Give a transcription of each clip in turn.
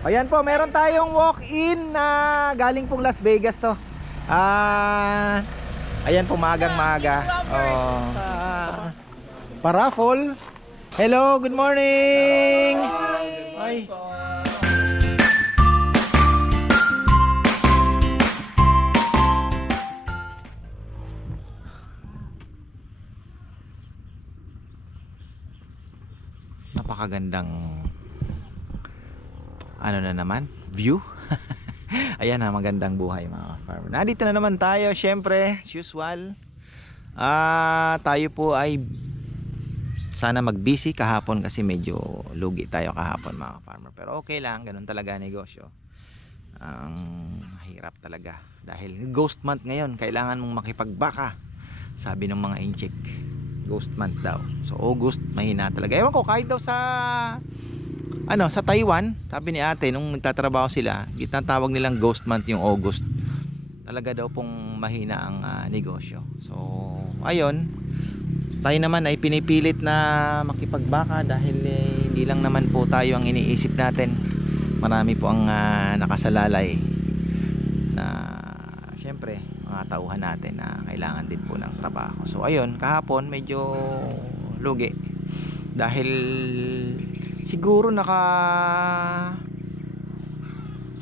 Ayan po, meron tayong walk-in na galing pong Las Vegas to. Ah, ayan po magang maga. Oh. Ah. Hello, good morning. Ay. Napakagandang ano na naman, view. Ayan na, magandang buhay mga farmer. Nandito na naman tayo, syempre, as usual. Ah, tayo po ay sana mag-busy kahapon kasi medyo lugi tayo kahapon mga farmer. Pero okay lang, ganun talaga negosyo. Ang hirap talaga dahil ghost month ngayon, kailangan mong makipagbaka. Sabi ng mga incheck, ghost month daw. So August mahina talaga. Ewan ko kahit daw sa ano sa Taiwan, sabi ni ate nung nagtatrabaho sila, tawag nilang ghost month yung August. Talaga daw pong mahina ang ah, negosyo. So, ayun. Tayo naman ay pinipilit na makipagbaka dahil eh, hindi lang naman po tayo ang iniisip natin. Marami po ang ah, nakasalalay na syempre mga tauhan natin na kailangan din po ng trabaho. So, ayun, kahapon medyo lugi dahil siguro naka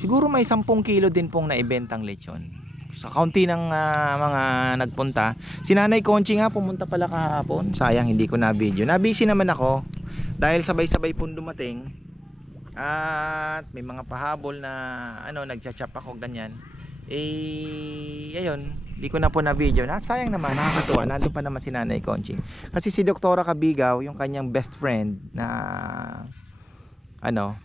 siguro may 10 kilo din pong naibentang lechon. Sa kaunti ng ah, mga nagpunta. Si Nanay Conchi nga pumunta pala kahapon. Sayang hindi ko na video nabisi naman ako. Dahil sabay-sabay pong dumating. At may mga pahabol na ano nagchat-chat ako ganyan eh ayun. Hindi ko na po na video na sayang naman. Nakakatuwa. Nandun pa naman si Nanay Conchi. Kasi si Doktora Kabigaw yung kanyang best friend na ano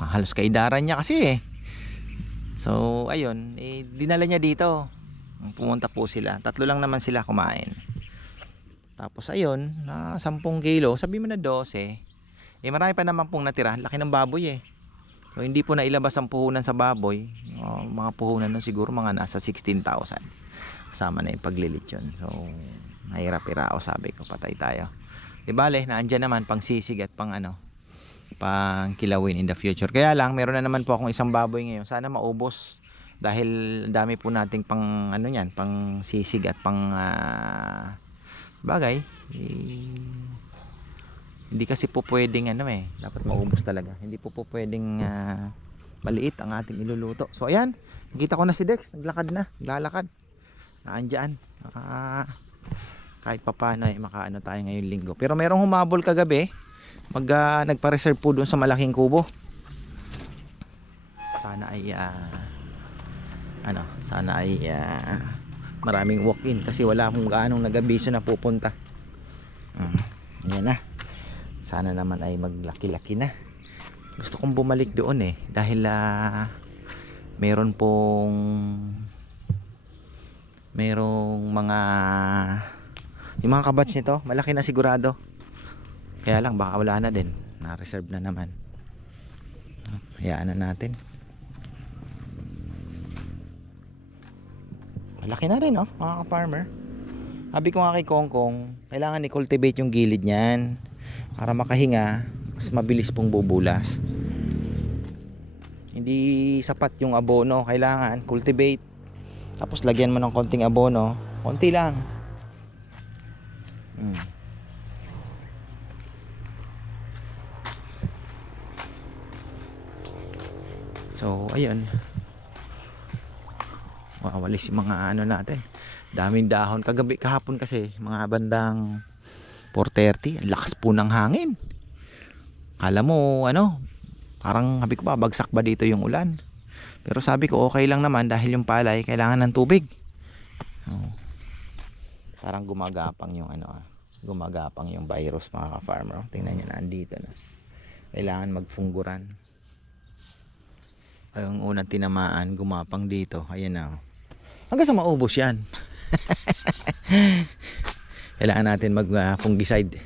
halos kaidaran niya kasi eh. So ayun. Eh, dinala niya dito. Pumunta po sila. Tatlo lang naman sila kumain. Tapos ayun. Na 10 kilo. Sabi mo na 12 eh marami pa naman pong natira. Laki ng baboy eh So hindi po nailabas ang puhunan sa baboy. Oh, mga puhunan nun siguro mga nasa 16,000. Kasama na yung paglilitsyon. So mahirap-irao sabi ko patay tayo. Di bale, naandyan naman pang sisig at pang ano, pang kilawin in the future. Kaya lang, meron na naman po akong isang baboy ngayon. Sana maubos. Dahil dami po nating pang ano yan, pang sisig at pang ah, bagay. Eh, hindi kasi po pwedeng ano eh dapat maubos talaga. Hindi po po pwedeng ah, maliit ang ating iluluto. So ayan nakita ko na si Dex naglakad na naglalakad. Naandyan Naka, kahit papano eh makaano tayo ngayong linggo. Pero merong humabol kagabi mag ah, nagpa-reserve po doon sa malaking kubo. Sana ay ah, ano sana ay ah, maraming walk-in kasi wala akong gaanong nagabiso na pupunta. Um, yan na sana naman ay maglaki-laki na. Gusto kong bumalik doon eh. Dahil ah, meron pong merong mga yung mga kabats nito malaki na sigurado. Kaya lang baka wala na din. Na reserve na naman. Hayaan na natin. Malaki na rin oh mga ka-farmer. Sabi ko nga kay Kongkong kailangan i-cultivate yung gilid niyan para makahinga mas mabilis pong bubulas. Hindi sapat yung abono kailangan cultivate. Tapos lagyan mo ng konting abono konti lang. Hmm. so ayun. Mawalis yung mga ano natin. Daming dahon. Kagabi kahapon kasi mga bandang 4.30 ang lakas po ng hangin. Kala mo ano parang sabi ko ba bagsak ba dito yung ulan? Pero sabi ko okay lang naman dahil yung palay kailangan ng tubig. Oh. parang gumagapang yung ano ah gumagapang yung virus mga ka-farmer. Oh. tingnan nyo na andito na. Kailangan magfungguran ay yung unang tinamaan gumapang dito. Ayan na oh. hanggang sa maubos yan kailangan natin mag uh, fungicide.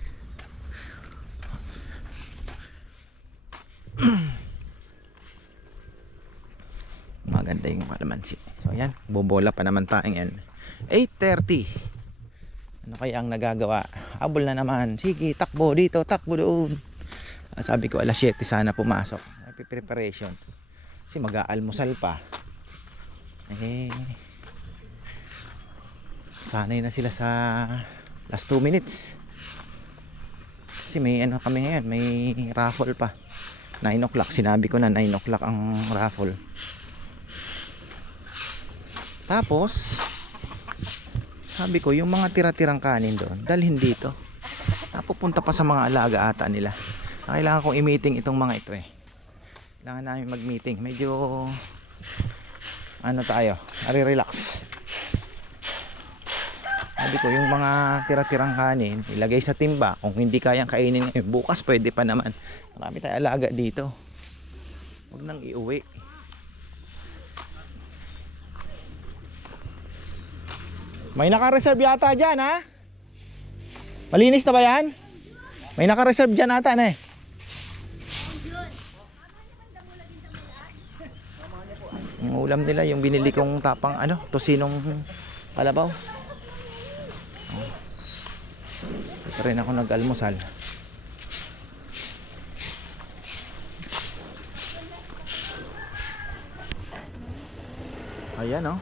Maganda yung kalamansi. So ayan bobola pa naman tayo yan. 8.30 ano kaya ang nagagawa? Habol na naman. Sige takbo dito takbo doon. Ah, Sabi ko alas 7 sana pumasok. Preparation. Kasi mag-aalmusal pa. Eh, sanay na sila sa last 2 minutes. Kasi may ano kami ngayon, may raffle pa. 9 o'clock, sinabi ko na 9 o'clock ang raffle. Tapos, sabi ko, yung mga tira-tirang kanin doon, dalhin dito. Napupunta pa sa mga alaga ata nila. Kailangan kong i-meeting itong mga ito eh. Kailangan namin mag-meeting. Medyo, ano tayo, ari-relax. Sabi ko, yung mga tira-tirang kanin, ilagay sa timba. Kung hindi kayang kainin ngayon, bukas pwede pa naman. Marami tayo alaga dito. Huwag nang iuwi. May naka-reserve yata dyan, ha? Malinis na ba yan? May naka-reserve dyan ata na eh. Ang ulam nila, yung binili kong tapang, ano, tosinong kalabaw. Oh. Ito rin ako nag-almusal. Ayan oh.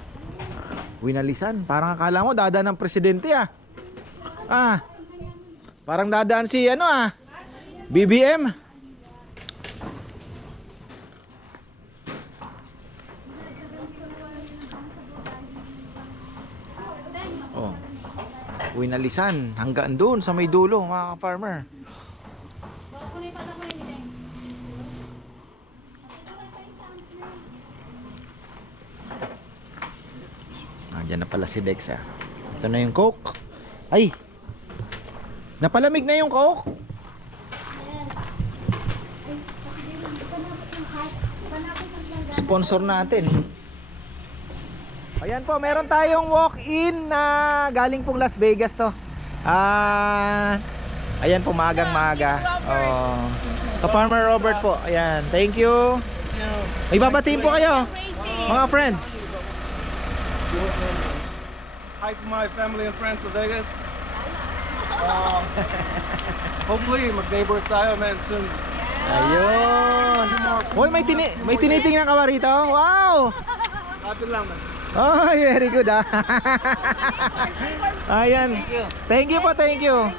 Winalisan. Parang akala mo dadaan ng presidente ah. Ah. Parang dadaan si ano ah. BBM. Oh. Winalisan hanggang doon sa may dulo mga farmer. Nandiyan na pala si Dex ah. Ito na yung Coke. Ay! Napalamig na yung Coke. Sponsor natin. Ayan po, meron tayong walk-in na galing pong Las Vegas to. Ah, ayan po magang maga. Oh. Ka-Farmer Robert po. Ayan, thank you. May babatiin po kayo, mga friends. Hi to my family and friends sa Vegas. Um, hopefully, mag-neighbors tayo, man, soon. Ayun. Hoy, may tini may tinitingnan ka ba rito? Wow! Lapit lang, man. Oh, very good ah. Ayan. Thank you po, thank you.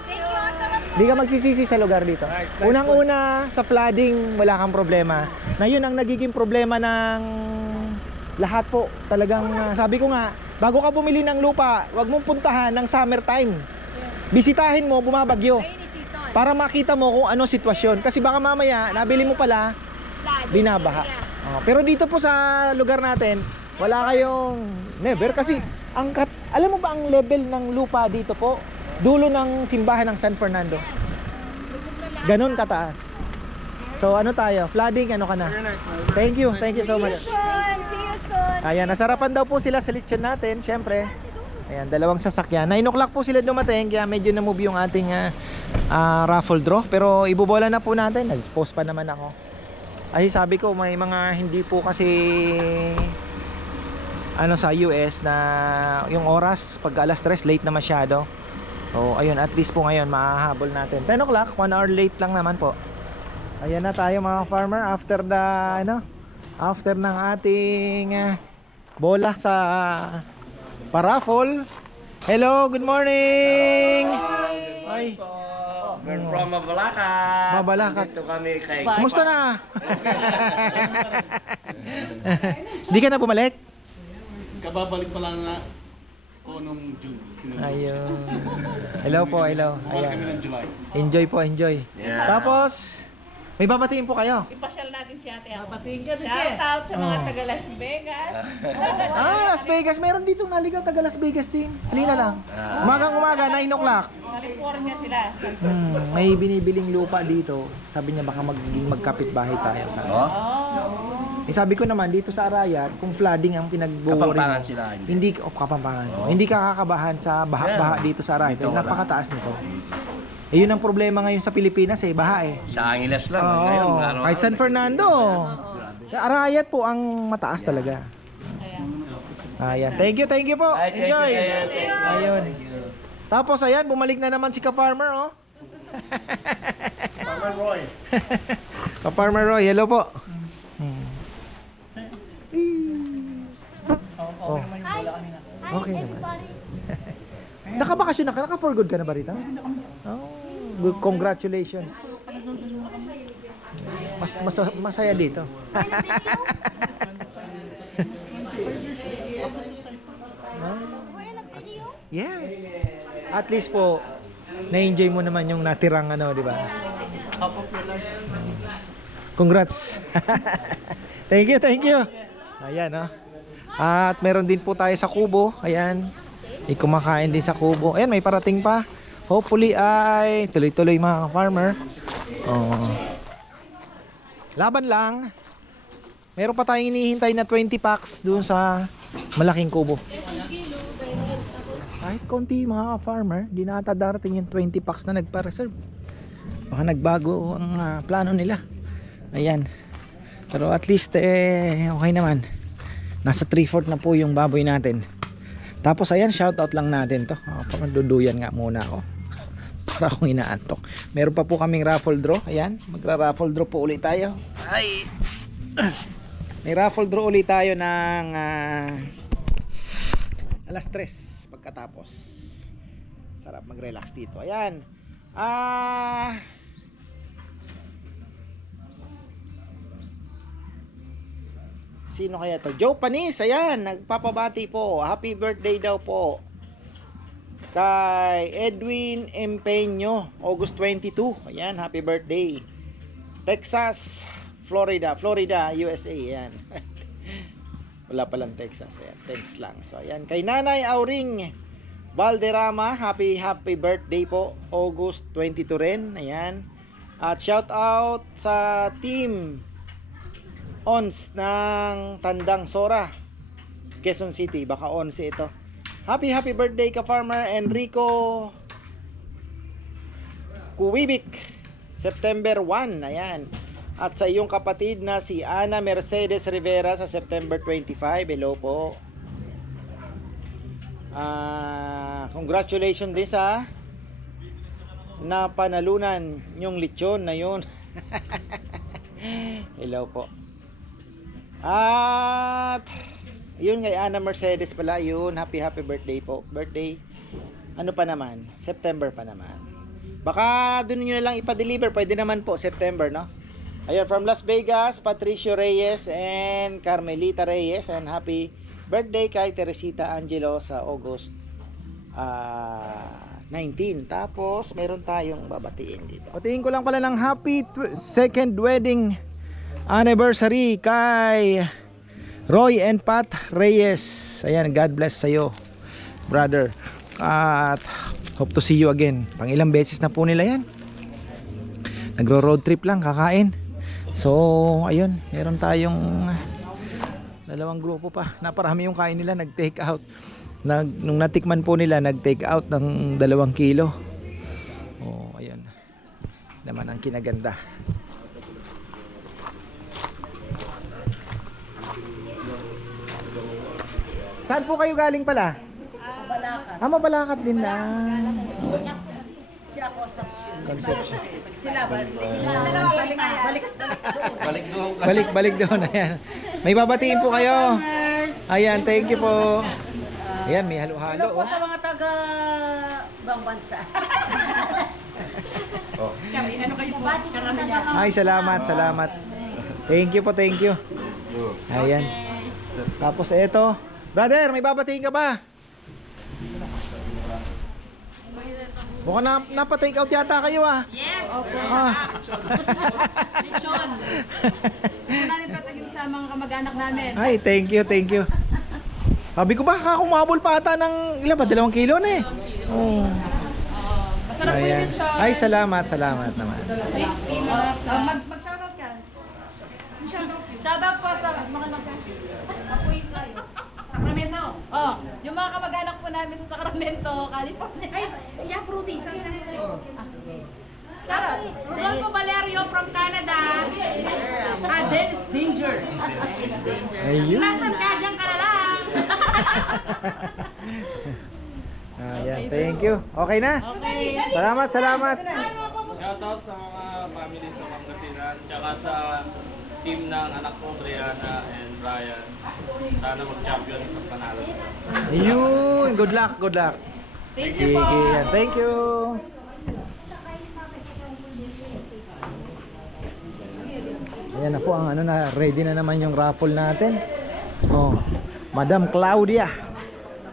Di ka magsisisi sa lugar dito. Nice, nice Unang-una, sa flooding, wala kang problema. Na yun ang nagiging problema ng lahat po. Talagang, ah, sabi ko nga, bago ka bumili ng lupa, wag mong puntahan ng summertime. Bisitahin mo, bumabagyo. Para makita mo kung ano sitwasyon. Kasi baka mamaya, nabili mo pala, binabaha. Oh, pero dito po sa lugar natin, wala kayong never kasi ang kat, alam mo ba ang level ng lupa dito po? Dulo ng simbahan ng San Fernando. Ganon kataas. So ano tayo? Flooding ano ka na? Thank you. Thank you so much. Ayan, nasarapan daw po sila sa lechon natin, syempre. Ayan, dalawang sasakyan. 9 o'clock po sila dumating, kaya medyo na-move yung ating ah, ah, raffle draw. Pero ibubola na po natin. Nag-post pa naman ako. Ay sabi ko, may mga hindi po kasi ano sa US na yung oras pag alas 3 late na masyado. So ayun, at least po ngayon mahahabol natin. 10 o'clock, 1 hour late lang naman po. Ayan na tayo mga farmer after the ano, after ng ating ah, bola sa paraffle. Hello, good morning. Ay, We're from Mabalacat. Mabalacat. Dito kami kay... kumusta na? Di ka na bumalik? Kababalik pa lang nga o nung June. Sinunod. Ayun. Hello po, hello. Bumalik kami Ayan. ng July. Enjoy po, enjoy. Yeah. Tapos, may babatiin po kayo. Ipasyal natin si ate ako. Shout out sa mga Oh. taga Las Vegas. Ah, Las Vegas. Meron dito naligaw taga Las Vegas din. Halina lang. Umagang umaga, 9 o'clock. California sila. Hmm, may binibiling lupa dito. Sabi niya baka magiging magkapit bahay tayo. Sabi. Oh? Eh, sabi ko naman dito sa Arayat, kung flooding ang Kapampangan mo, sila, hindi. Hindi oh, kapampangan. Oh. Hindi ka kakabahan sa baha-baha Yeah. dito sa Arayat. Dito wala. napakataas nito. Eh, yun ang problema ngayon sa Pilipinas eh, baha eh. Sa Angeles lang. Oo, Ngayon, araw-araw kahit San Fernando. Arayat po ang mataas talaga. Ayan. Thank you, thank you po. Ay, thank you, Enjoy. thank you, thank you. Ayun. Tapos ayan, bumalik na naman si ka-farmer oh. Farmer Roy. Ka-Farmer Roy, hello po. Hmm. Oh. Hi. Hi, Okay naman. Nakabakasyon na ka? Naka-for good ka na ba rito? Oh. Congratulations. Mas, mas masaya dito. Yes. At least po, na-enjoy mo naman yung natirang ano, di ba? Congrats. thank you, thank you. Ayan, oh. At meron din po tayo sa kubo. Ayan. May kumakain din sa kubo. Ayan, may parating pa. Hopefully ay tuloy-tuloy mga farmer. Oh. Laban lang. Meron pa tayong hinihintay na 20 packs doon sa malaking kubo. Kahit konti mga farmer, di na darating yung 20 packs na nagpa-reserve. Baka nagbago ang ah, plano nila. Ayan. Pero at least eh okay naman. Nasa 3/4 na po yung baboy natin. Tapos ayan, shoutout lang natin to. Oh, duduyan nga muna ako. Para akong inaantok. Meron pa po kaming raffle draw. Ayan, magra-raffle draw po ulit tayo. Ay. May raffle draw ulit tayo ng ah, alas 3 pagkatapos. Sarap mag-relax dito. Ayan. Ah Sino kaya to? Joe Panis, ayan, nagpapabati po. Happy birthday daw po. Kay Edwin Empeño, August 22. Ayan, happy birthday. Texas, Florida, Florida, USA. Ayan. Wala palang Texas. Ayan, thanks lang. So, ayan. Kay Nanay Auring Valderrama, happy happy birthday po. August 22 rin. Ayan. At shout out sa team ONS ng Tandang Sora, Quezon City. Baka ONS ito. Happy happy birthday ka farmer Enrico Kuwibik. September 1 ayan. At sa iyong kapatid na si Ana Mercedes Rivera sa September 25 hello po. Ah, congratulations din sa napanalunan yung lechon na yun. Hello po at yun kay Ana Mercedes pala yun. Happy happy birthday po. Birthday ano pa naman? September pa naman. Baka doon nyo na lang ipa-deliver. Pwede naman po September no? Ayun from Las Vegas Patricio Reyes and Carmelita Reyes. And happy birthday kay Teresita Angelo sa August ah, 19 tapos meron tayong babatiin dito. Batiin ko lang pala ng happy second wedding anniversary kay Roy and Pat Reyes. Ayan, God bless sa'yo, brother. At hope to see you again. Pang ilang beses na po nila yan. Nagro-road trip lang, kakain. So, ayun, meron tayong dalawang grupo pa. Naparami yung kain nila, nag-take out. Nag, nung natikman po nila, nag-take out ng dalawang kilo. Oh, ayun. Naman ang kinaganda. Saan po kayo galing pala? Balakat. Ah, mabalakat din na. Siya Concepcion. Conception. Sila, balik. Balik, balik. Balik doon. Balik, balik doon. Ayan. May babatiin po kayo. Ayan, thank you po. Ayan, may halo-halo. Hello po Oh. sa mga taga bang bansa. Oh. Siya, ano kayo po? Siya kami. Ay, salamat, salamat. Thank you po, thank you. Ayan. Tapos eto. Brother, may babatiin ka ba? Mukhang na, napa-take out yata kayo ah. Yes! Ah. Lechon! Namin patagin sa mga kamag-anak namin. Ay, thank you, thank you. Sabi ko ba, kakumabol pa ata ng ilan ba? Dalawang kilo na eh. Oh. Masarap po yung Ayan. lechon. Ay, salamat, salamat naman. Crispy, malasa. Mag, mag-shoutout ka. Shoutout, shoutout po sa mga naka. Apoy tayo. Sacramento. Oh, yung mga kamag-anak po namin sa Sacramento, California. Ay, yeah, fruity. Saan ka nila? Shoutout. Rodolfo Valerio from Canada. Ah, Dennis Danger. Ayun. Nasaan ka? Diyan ka na lang. Ayan, thank you. Okay na? Okay. Salamat, salamat. Po Shoutout sa mga family sa Pangasinan, tsaka sa team ng anak ko, Brianna and Brian. Sana mag-champion sa panalo. Ayun, good luck, good luck. Thank you po. thank you. Ayan na po ang ano na, ready na naman yung raffle natin. Oh, Madam Claudia.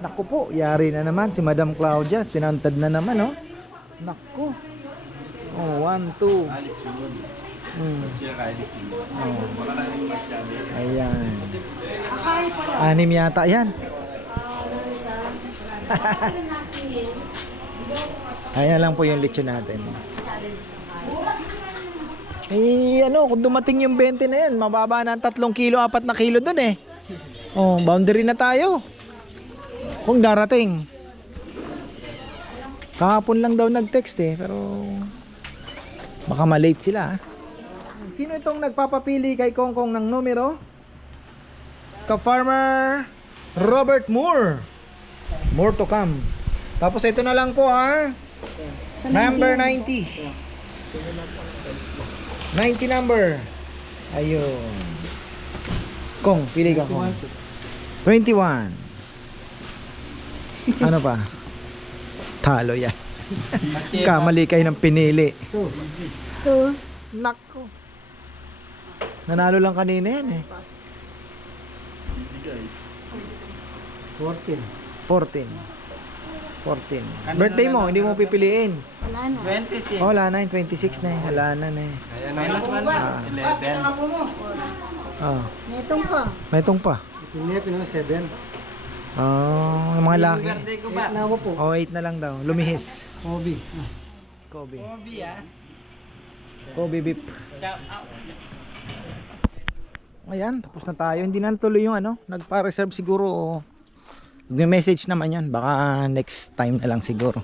Naku po, yari na naman si Madam Claudia. Tinantad na naman, oh. Naku. Oh, one, two. Hmm. Oh. Ayan. Anim yata yan. Ayan lang po yung lechon natin. Eh, ano, kung dumating yung 20 na yan, mababa na ang 3 kilo, 4 na kilo dun eh. Oh, boundary na tayo. Kung darating. Kahapon lang daw nag-text eh, pero baka malate sila. ah. Sino itong nagpapapili kay Kongkong ng numero? Ka-farmer Robert Moore. More to come. Tapos ito na lang po ha. Number 90. 90 number. Ayun. Kong, pili ka Kong. 21. Ano pa? Talo yan. Kamali kayo ng pinili. Two. Nako. Nanalo lang kanina yan eh. 14. 14. 14. Birthday mo, hindi mo pipiliin. Wala na. 26. Oh, wala na yun, 26 na eh. Wala na na eh. Minus 1 na. 11. Oh, Netong pa. may itong pa. Oh, yung mga laki. Birthday ko ba? Oh, 8 na lang daw. Lumihis. Kobe. Kobe. Kobe ah. Kobe beef. Shout out. Ayan, tapos na tayo. Hindi na natuloy yung ano. Nagpa-reserve siguro. Nagme-message naman yon Baka next time na lang siguro.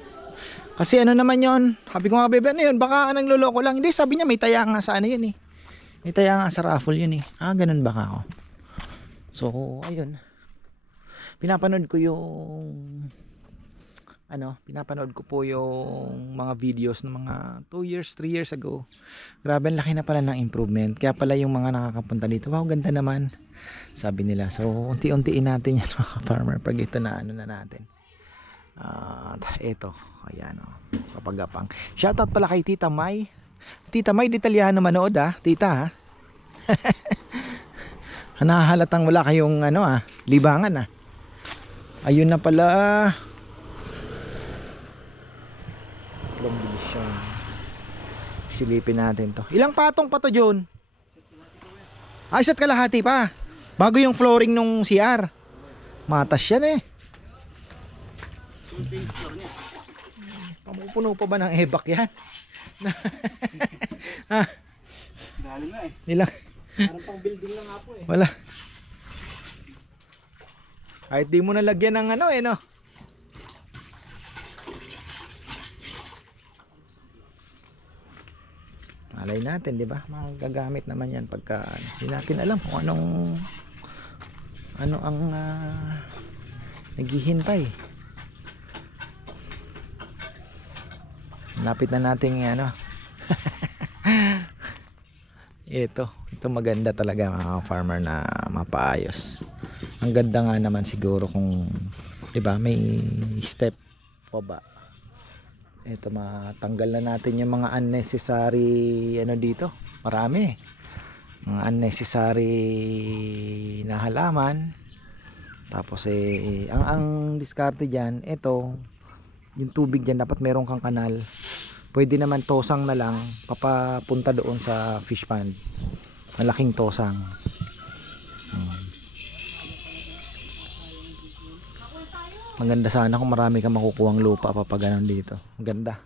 Kasi ano naman yon Sabi ko nga, bebe, ano yun? Baka nang loloko lang. Hindi, sabi niya may taya nga sa ano yun eh. May taya nga sa raffle yun eh. Ah, ganun baka ako. So, ayun. Pinapanood ko yung ano, pinapanood ko po yung mga videos ng mga 2 years, 3 years ago. Grabe, ang laki na pala ng improvement. Kaya pala yung mga nakakapunta dito, wow, ganda naman. Sabi nila. So, unti-untiin natin yan mga farmer pag ito na ano na natin. At ito, ayan o, kapagapang. Shoutout pala kay Tita May. Tita May, di Italiano manood ah. Tita ha. Nahahalatang wala kayong ano ah, libangan ah. Ayun na pala. Silipin natin to. Ilang patong pa to, John? Ah, isa't kalahati pa. Bago yung flooring nung CR. Matas yan eh. Pamupuno pa ba ng ebak yan? ah, Dali na eh. nilang. Parang pang building lang nga po eh. Wala. Kahit di mo nalagyan ng ano eh no. Malay natin, di ba? Magagamit naman yan pagka ano. Hindi natin alam kung anong ano ang ah, naghihintay. Lapit na nating ano. ito, ito maganda talaga mga farmer na mapaayos. Ang ganda nga naman siguro kung 'di ba, may step pa ba. Ito matanggal na natin yung mga unnecessary ano dito. Marami. Mga unnecessary na halaman. Tapos eh ang ang diskarte diyan, ito yung tubig diyan dapat meron kang kanal. Pwede naman tosang na lang papapunta doon sa fish pond. Malaking tosang. Maganda sana kung marami kang makukuhang lupa pa pag ganun dito. Maganda.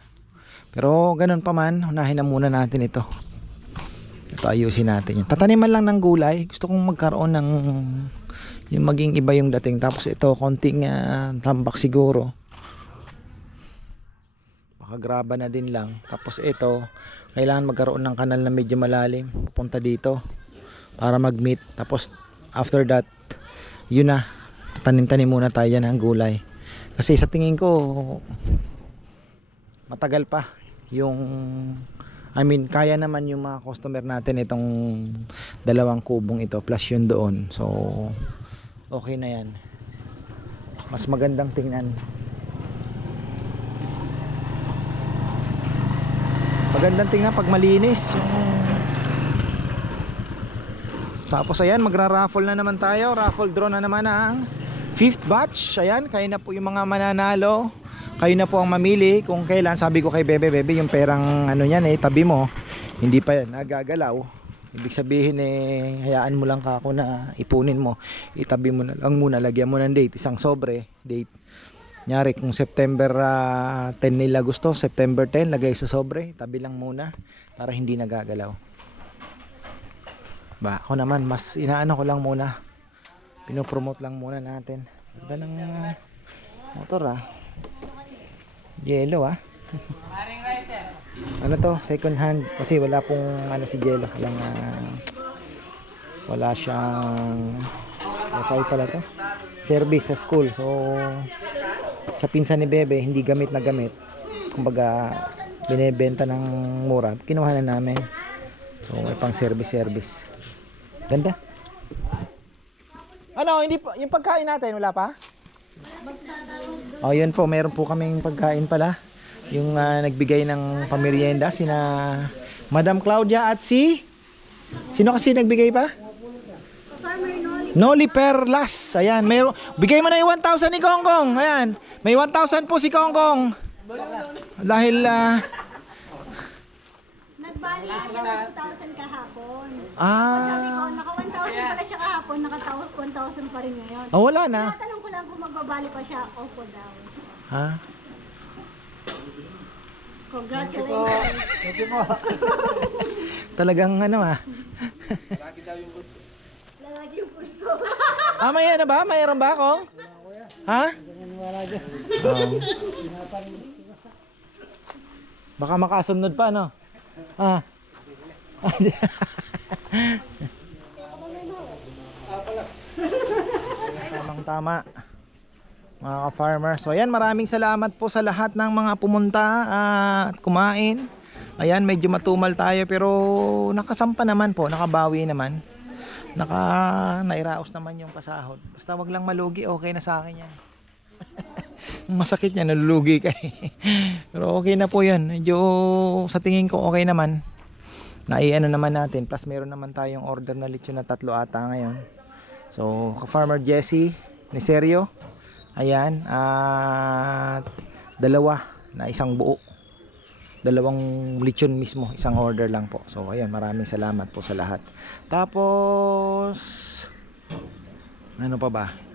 Pero ganun pa man, unahin na muna natin ito. Ito ayusin natin. Tataniman lang ng gulay. Gusto kong magkaroon ng yung maging iba yung dating. Tapos ito, konting ah, tambak siguro. Baka graba na din lang. Tapos ito, kailangan magkaroon ng kanal na medyo malalim. Pupunta dito para mag-meet. Tapos after that, yun na. Tanim-tanim muna tayo ng gulay. Kasi sa tingin ko, matagal pa yung I mean, kaya naman yung mga customer natin itong dalawang kubong ito plus yun doon. So, okay na yan. Mas magandang tingnan. Magandang tingnan pag malinis. Tapos ayan, magra-raffle na naman tayo. Raffle draw na naman ang fifth batch. Ayan, kayo na po yung mga mananalo. Kayo na po ang mamili kung kailan. Sabi ko kay Bebe, Bebe, yung perang ano yan eh, tabi mo. Hindi pa yan, nagagalaw. Ibig sabihin eh, hayaan mo lang kako na ipunin mo. Itabi mo na lang muna, lagyan mo ng date. Isang sobre, date. Nyari kung September ah, 10 nila gusto, September 10 lagay sa sobre, tabi lang muna para hindi nagagalaw. Ba, ako naman mas inaano ko lang muna. Pinopromote lang muna natin. Ganda ng ah, motor ah. Yellow ah. ano to? Second hand kasi wala pong ano si Jello, walang ah, wala siyang wifi pala to. Service sa school. So sa pinsan ni Bebe, hindi gamit na gamit. Kumbaga, binebenta ng mura. Kinuha na namin. So, may pang service service. Ganda. Ano, hindi pa, yung pagkain natin, wala pa? Oh, yun po, meron po kaming pagkain pala. Yung ah, nagbigay ng pamerienda, sina Madam Claudia at si... Sino kasi nagbigay pa? Noli Perlas. Ayan, mayroon. Bigay mo na yung 1,000 ni Kongkong. Ayan. May 1,000 po si Kongkong. Dahil ah Nagbali na siya ng 2,000 kahapon. Ah 1,000 pala siya kahapon, naka 1,000 pa rin ngayon. oh, wala na. Tatanong ko lang kung magbabali pa siya, opo daw. Ha? Congratulations. Talagang ano ah. Lalagi yung pulso. Ah, may ano ba? Mayroon ba Kong? Ha? Oh. Baka makasunod pa no? Ah. tama. Mga ka-farmer. So ayan, maraming salamat po sa lahat ng mga pumunta ah, at kumain. Ayan, medyo matumal tayo pero nakasampa naman po, nakabawi naman. Naka nairaos naman yung pasahod. Basta wag lang malugi, okay na sa akin yan. Masakit yan, nalulugi ka eh. Pero okay na po yun. Medyo sa tingin ko okay naman. Naiano naman natin. Plus meron naman tayong order na lechon na tatlo ata ngayon. So, ka-farmer Jesse, ni Sergio. Ayan. At dalawa na isang buo. Dalawang lechon mismo. Isang order lang po. So, ayan. Maraming salamat po sa lahat. Tapos, ano pa ba?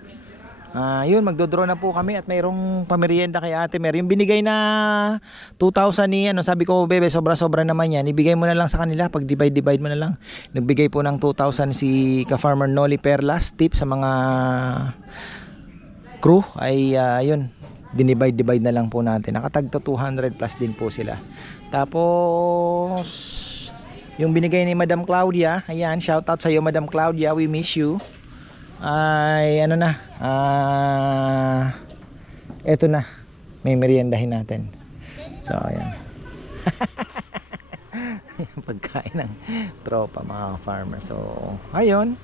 Ah, yun, magdodraw na po kami at mayroong pamerienda kay Ate Mer. Yung binigay na 2,000 ni ano, sabi ko, bebe, sobra-sobra naman yan. Ibigay mo na lang sa kanila, pag divide-divide mo na lang. Nagbigay po ng 2,000 si ka-farmer Noli Perlas. Tip sa mga crew ay ah, yun, dinivide-divide na lang po natin. Nakatagto 200 plus din po sila. Tapos, yung binigay ni Madam Claudia, ayan, shout out sa iyo Madam Claudia, we miss you ay ano na? Ah eto na. May meriendahin natin. So ayan. Pagkain ng tropa mga farmer. So ayun.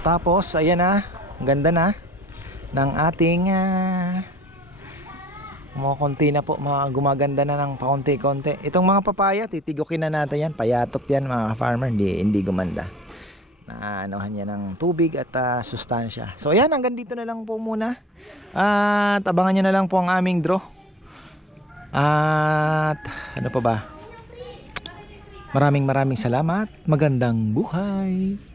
Tapos ayan na. Ganda na. Ng ating ah, mga konti na po, mga gumaganda na ng paunti-konti. Itong mga papaya, titigukin na natin yan. Payatot yan mga farmer, hindi, hindi gumanda. Na anuhan niya ng tubig at ah, sustansya. So yan, hanggang dito na lang po muna. At abangan nyo na lang po ang aming draw. At ano pa ba? Maraming maraming salamat. Magandang buhay.